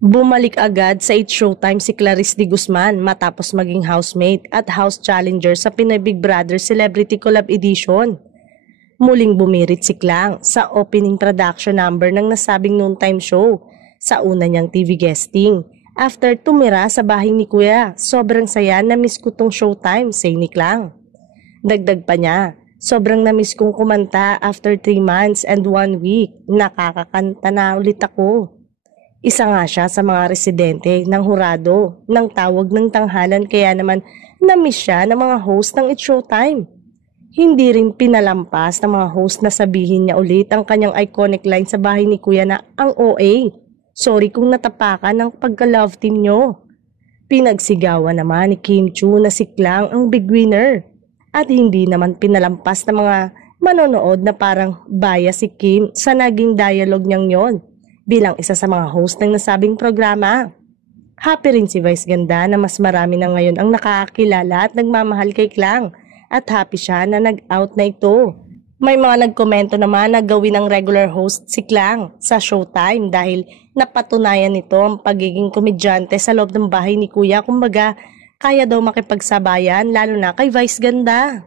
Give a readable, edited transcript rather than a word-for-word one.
Bumalik agad sa It's Showtime si Clarice de Guzman matapos maging housemate at house challenger sa Pinoy Big Brother Celebrity Collab Edition. Muling bumirit si Klang sa opening production number ng nasabing noontime show sa una niyang TV guesting. After tumira sa bahay ni Kuya, sobrang saya na miss ko tong Showtime, say ni Klang. Dagdag pa niya, sobrang na-miss kong kumanta after 3 months and 1 week, nakakakanta na ulit ako. Isa nga siya sa mga residente ng hurado ng tawag ng tanghalan kaya naman na-miss siya ng mga host ng It's Showtime. Hindi rin pinalampas ng mga host na sabihin niya ulit ang kanyang iconic line sa bahay ni Kuya na ang OA. Sorry kung natapakan ng pagka-love team nyo. Pinagsigawan naman ni Kim Chiu na si Klang ang big winner. At hindi naman pinalampas ng mga manonood na parang bias si Kim sa naging dialogue niyang yon bilang isa sa mga host ng nasabing programa. Happy rin si Vice Ganda na mas marami na ngayon ang nakakakilala at nagmamahal kay Klang at happy siya na nag-out na ito. May mga nagkomento naman na gawin ng regular host si Klang sa Showtime dahil napatunayan nito ang pagiging komedyante sa loob ng bahay ni Kuya. Kumbaga, kaya daw makipagsabayan lalo na kay Vice Ganda.